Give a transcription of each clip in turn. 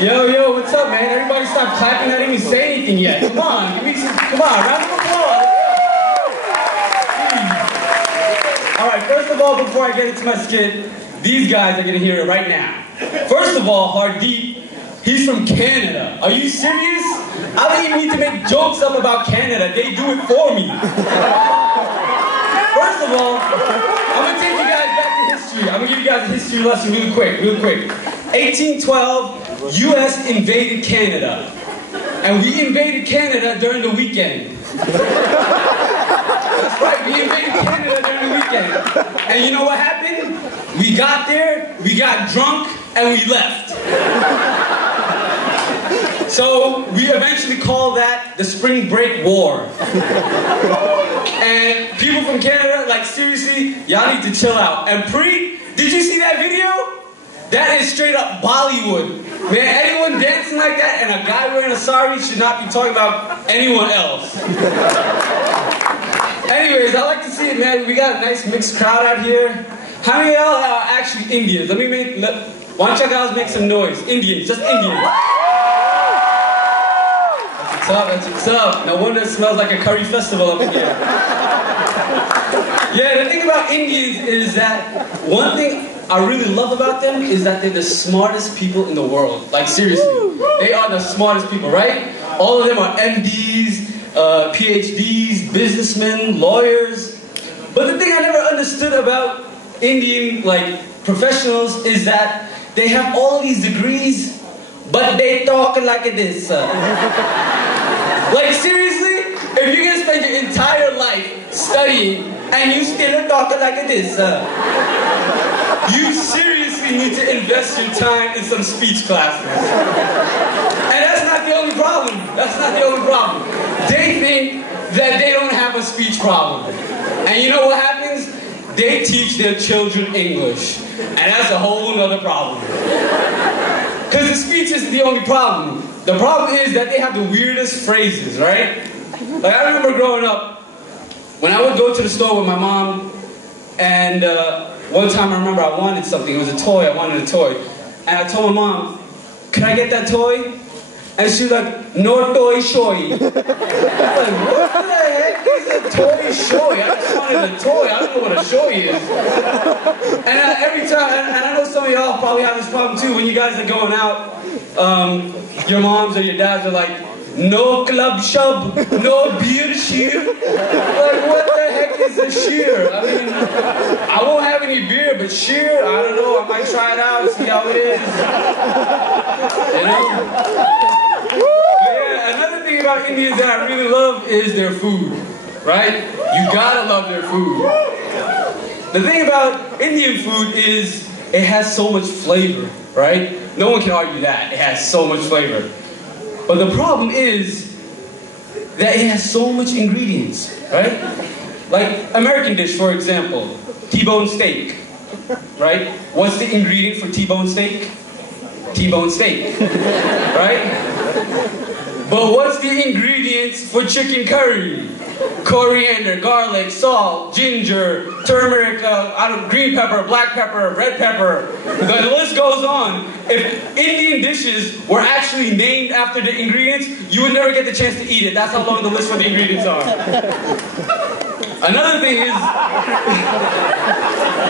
Yo, what's up, man? Everybody stop clapping. I didn't even say anything yet. Come on, give me some, come on, round of applause. All right, first of all, before I get into my skit, these guys are gonna hear it right now. First of all, Hardeep, he's from Canada. Are you serious? I don't even need to make jokes up about Canada. They do it for me. First of all, I'm gonna take you guys back to history. I'm gonna give you guys a history lesson real quick. 1812, U.S. invaded Canada. And we invaded Canada during the weekend. That's right, we invaded Canada during the weekend. And you know what happened? We got there, we got drunk, and we left. So we eventually called that the Spring Break War. And people from Canada, like seriously, y'all need to chill out. And Pre, did you see that video? That is straight up Bollywood. Man, anyone dancing like that and a guy wearing a sari should not be talking about anyone else. Anyways, I like to see it, man. We got a nice mixed crowd out here. How many of y'all are actually Indians? Why don't you guys make some noise? Indians, just Indians. That's what's up. No wonder it smells like a curry festival up in here. Yeah, the thing about Indians is that one thing I really love about them is that they're the smartest people in the world. Like seriously, they are the smartest people, right? All of them are MDs, PhDs, businessmen, lawyers. But the thing I never understood about Indian professionals is that they have all these degrees, but they talk like this. Like seriously, if you're gonna spend your entire life studying and you still talking like this, you seriously need to invest your time in some speech classes. And that's not the only problem. That's not the only problem. They think that they don't have a speech problem. And you know what happens? They teach their children English. And that's a whole nother problem. Because the speech isn't the only problem. The problem is that they have the weirdest phrases, right? Like I remember growing up, when I would go to the store with my mom, and one time I remember I wanted something. It was a toy. I wanted a toy. And I told my mom, "Can I get that toy?" And she was like, "No toy shoy." I was like, what the heck is a toy shoy? I just wanted a toy. I don't know what a shoy is. And every time, and I know some of y'all probably have this problem too, when you guys are going out, your moms or your dads are like, "No club shub, no beer sheer." Like, what the heck is a sheer? I mean, I won't have any beer, but sheer, I don't know, I might try it out and see how it is. You know? But yeah, another thing about Indians that I really love is their food, right? You gotta love their food. The thing about Indian food is it has so much flavor, right? No one can argue that. It has so much flavor. But the problem is that it has so much ingredients, right? Like American dish, for example, T-bone steak, right? What's the ingredient for T-bone steak? T-bone steak, right? But what's the ingredients for chicken curry? Coriander, garlic, salt, ginger, turmeric, green pepper, black pepper, red pepper. The list goes on. If Indian dishes were actually named after the ingredients, you would never get the chance to eat it. That's how long the list for the ingredients are. Another thing is,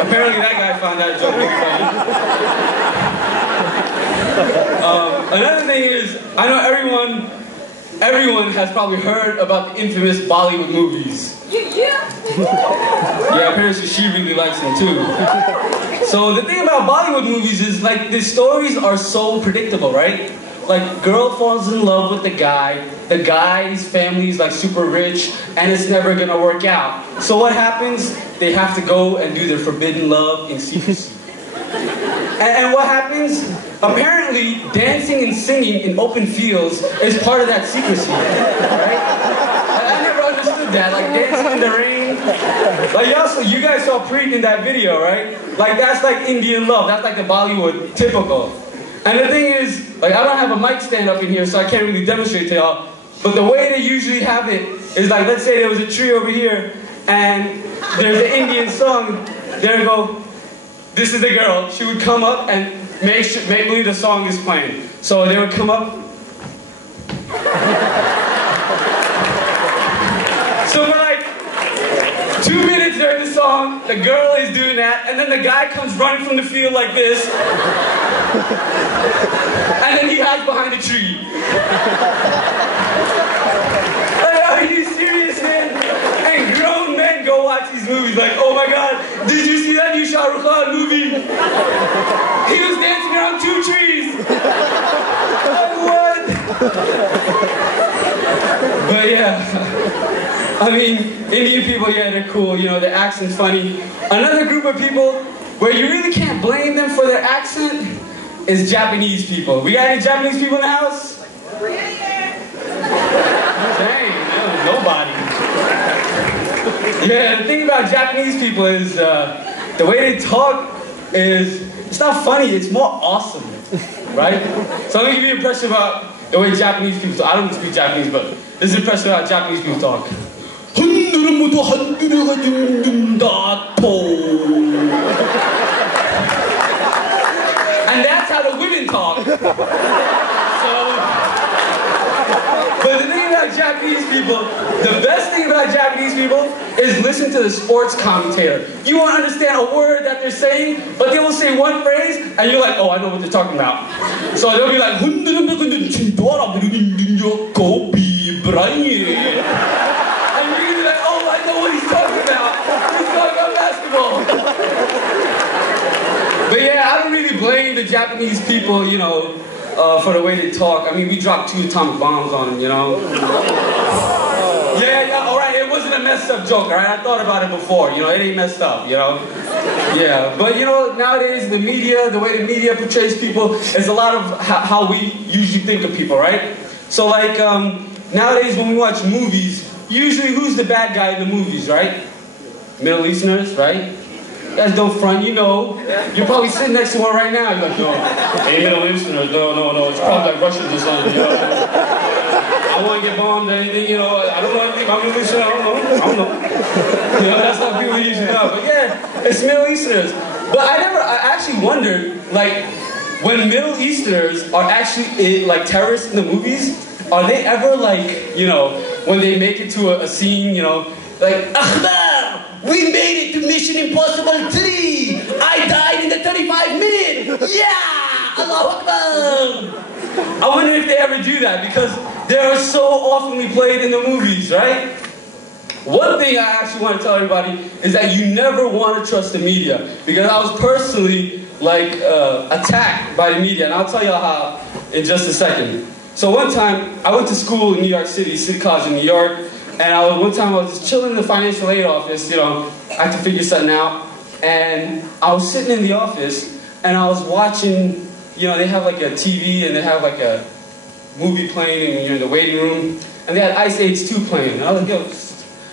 apparently that guy found that joke funny. Another thing is, I know everyone has probably heard about the infamous Bollywood movies. Yeah, apparently she really likes them too. So the thing about Bollywood movies is the stories are so predictable, right? Like, girl falls in love with the guy's family's super rich, and it's never gonna work out. So what happens? They have to go and do their forbidden love in secrecy. And what happens? Apparently, dancing and singing in open fields is part of that secrecy, right? I never understood that, dancing in the rain. You guys saw Preet in that video, right? That's Indian love. That's the Bollywood typical. And the thing is, I don't have a mic stand up in here, so I can't really demonstrate to y'all. But the way they usually have it is let's say there was a tree over here, and there's an Indian song. There you go. This is the girl. She would come up and make believe the song is playing. So they would come up. So for like 2 minutes during the song, the girl is doing that, and then the guy comes running from the field like this, and then he hides behind a tree. Like, are you serious, man? And grown men go watch these movies like, oh my God, did you see that new Shah Rukh Khan movie? He was dancing around 2 trees. Like, what? But yeah, I mean, Indian people, yeah, they're cool, you know, their accent's funny. Another group of people where you really can't blame them for their accent is Japanese people. We got any Japanese people in the house? Dang, nobody. Yeah, the thing about Japanese people is the way they talk is, it's not funny, it's more awesome, right? So let me give you an impression about the way Japanese people talk. I don't speak Japanese, but this is an impression about how Japanese people talk. And that's how the women talk. But the thing about Japanese people, the best thing about Japanese people is listen to the sports commentator. You won't understand a word that they're saying, but they will say one phrase, and you're like, oh, I know what they're talking about. So they'll be like, and you're gonna be like, oh, I know what he's talking about. He's talking about basketball. But yeah, I don't really blame the Japanese people, you know, for the way they talk. I mean, we dropped 2 atomic bombs on them, you know? Yeah, alright, it wasn't a messed up joke, alright? I thought about it before, you know, it ain't messed up, you know? Yeah, but you know, nowadays, the media, the way the media portrays people is a lot of how we usually think of people, right? So like, nowadays when we watch movies, usually who's the bad guy in the movies, right? Middle Easterners, right? You guys don't front, you know. You're probably sitting next to one right now. You're like, no, hey, Middle Easterners, no, it's probably like Russians or something, you know. I want to get bombed or anything, you know. I don't know anything about Middle Easterners, I don't know. You know, that's how people usually know. But yeah, it's Middle Easterners. But I actually wondered, like, when Middle Easterners are actually, like, terrorists in the movies, are they ever, like, you know, when they make it to a scene, you know, like, Akhbar! We made it to Mission Impossible 3! I died in the 35 minutes! Yeah! Allahu Akbar! I wonder if they ever do that, because they are so often played in the movies, right? One thing I actually want to tell everybody is that you never want to trust the media, because I was personally, like, attacked by the media, and I'll tell you how in just a second. So one time, I went to school in New York City, City College in New York, and one time I was just chilling in the financial aid office, you know, I had to figure something out, and I was sitting in the office, and I was watching, you know, they have like a TV, and they have like a movie playing, and you're in the waiting room, and they had Ice Age 2 playing, and I was like, yo,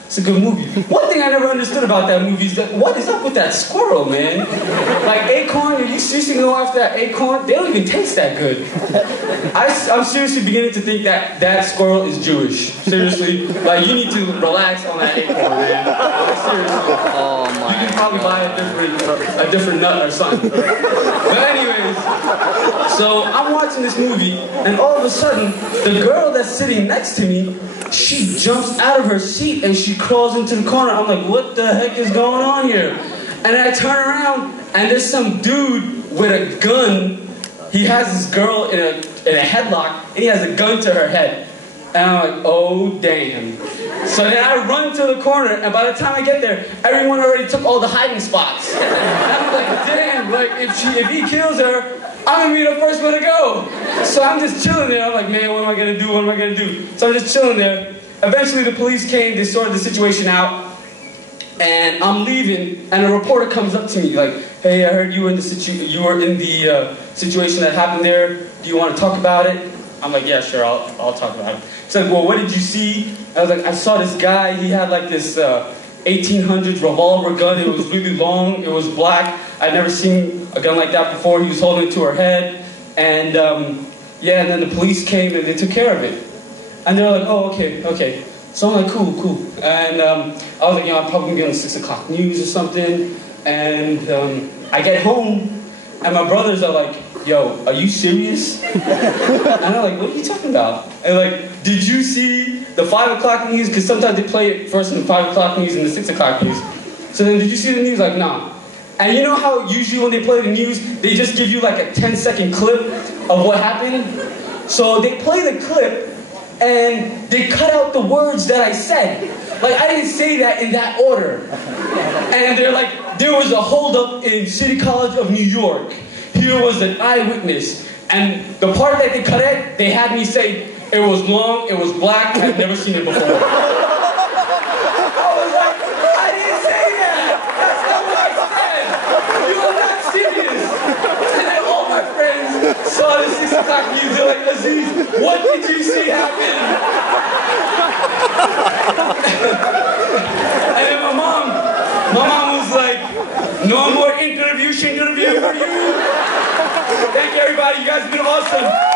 it's a good movie. One thing I never understood about that movie is that, what is up with that squirrel, man? Like, acorn, are you seriously going after that acorn? They don't even taste that good. I'm seriously beginning to think that that squirrel is Jewish. Seriously. Like, you need to relax on that acorn, man. Seriously. Oh my. You can probably buy a different nut or something. But anyways, so I'm watching this movie, and all of a sudden, the girl that's sitting next to me, she jumps out of her seat and she crawls into the corner. I'm like, what the heck is going on here? And then I turn around and there's some dude with a gun. He has this girl in a headlock and he has a gun to her head. And I'm like, oh damn. So then I run to the corner, and by the time I get there, everyone already took all the hiding spots. And I'm like, damn, like if he kills her, I'm gonna be the first one to go. So I'm just chilling there. I'm like, man, what am I gonna do? What am I gonna do? So I'm just chilling there. Eventually the police came, they sorted the situation out, and I'm leaving, and a reporter comes up to me like, hey, I heard you were in the situation that happened there. Do you want to talk about it? I'm like, yeah, sure, I'll talk about it. He's like, well, what did you see? I was like, I saw this guy, he had like this 1800s revolver gun. It was really long, it was black. I'd never seen a gun like that before. He was holding it to her head. And yeah, and then the police came and they took care of it. And they're like, oh, okay. So I'm like, cool. And I was like, you know, I'm probably gonna get on 6 o'clock news or something. And I get home, and my brothers are like, yo, are you serious? And I'm like, what are you talking about? And like, did you see the 5 o'clock news? Because sometimes they play it first in the 5 o'clock news and the 6 o'clock news. So then, did you see the news? Like, nah. And you know how usually when they play the news, they just give you like a 10-second clip of what happened? So they play the clip, and they cut out the words that I said. Like, I didn't say that in that order. And they're like, there was a holdup in City College of New York. Here was an eyewitness. And the part that they cut out, they had me say, it was long, it was black, I've never seen it before. I was like, I didn't say that. That's not what I said. You are not serious. And then all my friends saw the 6 o'clock news. They're like, Aziz, what did you see happen? And then my mom was like, no more interview for you. Thank you, everybody. You guys have been awesome.